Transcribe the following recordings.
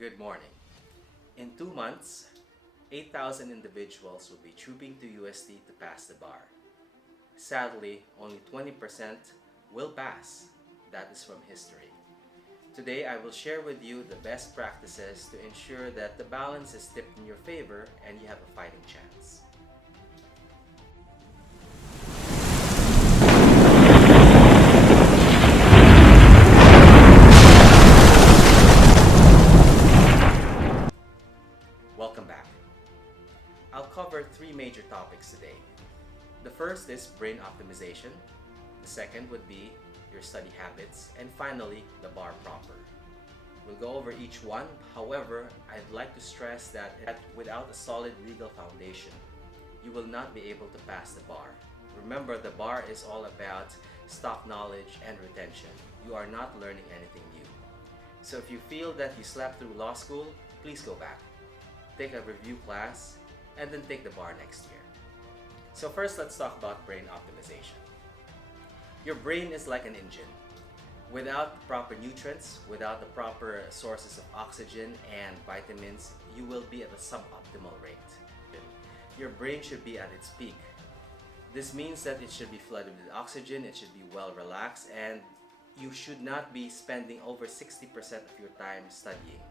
Good morning. In 2 months, 8,000 individuals will be trooping to UST to pass the bar. Sadly, only 20% will pass. That is from history. Today, I will share with you the best practices to ensure that the balance is tipped in your favor and you have a fighting chance. Welcome back. I'll cover three major topics today. The first is brain optimization. The second would be your study habits. And finally, the bar proper. We'll go over each one. However, I'd like to stress that without a solid legal foundation, you will not be able to pass the bar. Remember, the bar is all about stock knowledge and retention. You are not learning anything new. So if you feel that you slept through law school, please go back. Take a review class, and then take the bar next year. So first, let's talk about brain optimization. Your brain is like an engine. Without the proper nutrients, without the proper sources of oxygen and vitamins, you will be at a suboptimal rate. Your brain should be at its peak. This means that it should be flooded with oxygen, it should be well relaxed, and you should not be spending over 60% of your time studying.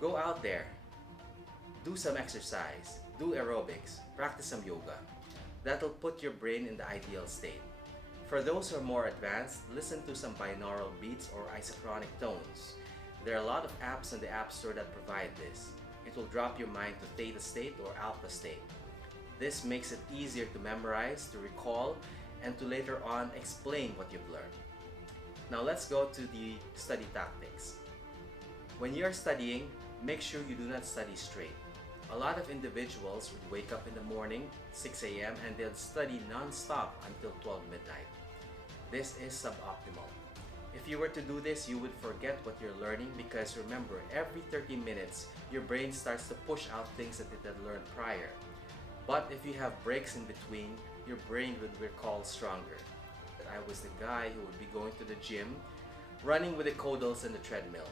Go out there. Do some exercise, do aerobics, practice some yoga. That'll put your brain in the ideal state. For those who are more advanced, listen to some binaural beats or isochronic tones. There are a lot of apps in the App Store that provide this. It will drop your mind to theta state or alpha state. This makes it easier to memorize, to recall, and to later on explain what you've learned. Now let's go to the study tactics. When you're studying, make sure you do not study straight. A lot of individuals would wake up in the morning, 6 a.m., and they'll study non-stop until 12 midnight. This is suboptimal. If you were to do this, you would forget what you're learning because remember, every 30 minutes, your brain starts to push out things that it had learned prior. But if you have breaks in between, your brain would recall stronger. I was the guy who would be going to the gym, running with the caudals and the treadmill.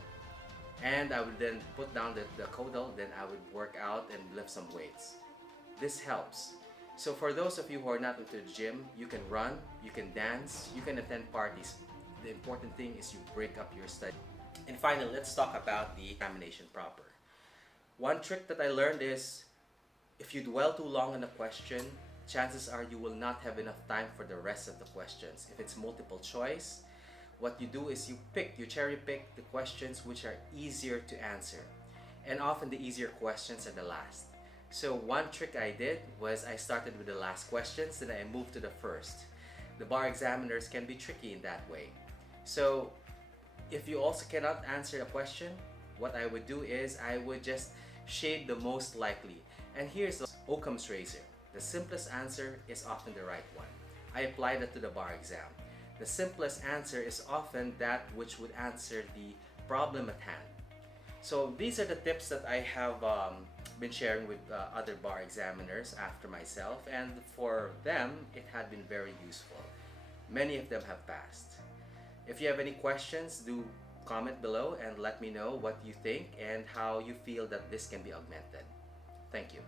And I would then put down the caudal, then I would work out and lift some weights. This helps. So for those of you who are not into the gym, you can run, you can dance, you can attend parties. The important thing is you break up your study. And finally, let's talk about the examination proper. One trick that I learned is if you dwell too long on a question, chances are you will not have enough time for the rest of the questions. If it's multiple choice, what you do is you cherry pick the questions which are easier to answer. And often the easier questions are the last. So one trick I did was I started with the last questions, then I moved to the first. The bar examiners can be tricky in that way. So if you also cannot answer a question, what I would do is I would just shade the most likely. And here's the Occam's razor. The simplest answer is often the right one. I applied that to the bar exam. The simplest answer is often that which would answer the problem at hand. So these are the tips that I have been sharing with other bar examiners after myself, and for them it had been very useful. Many of them have passed. If you have any questions, do comment below and let me know what you think and how you feel that this can be augmented. Thank you.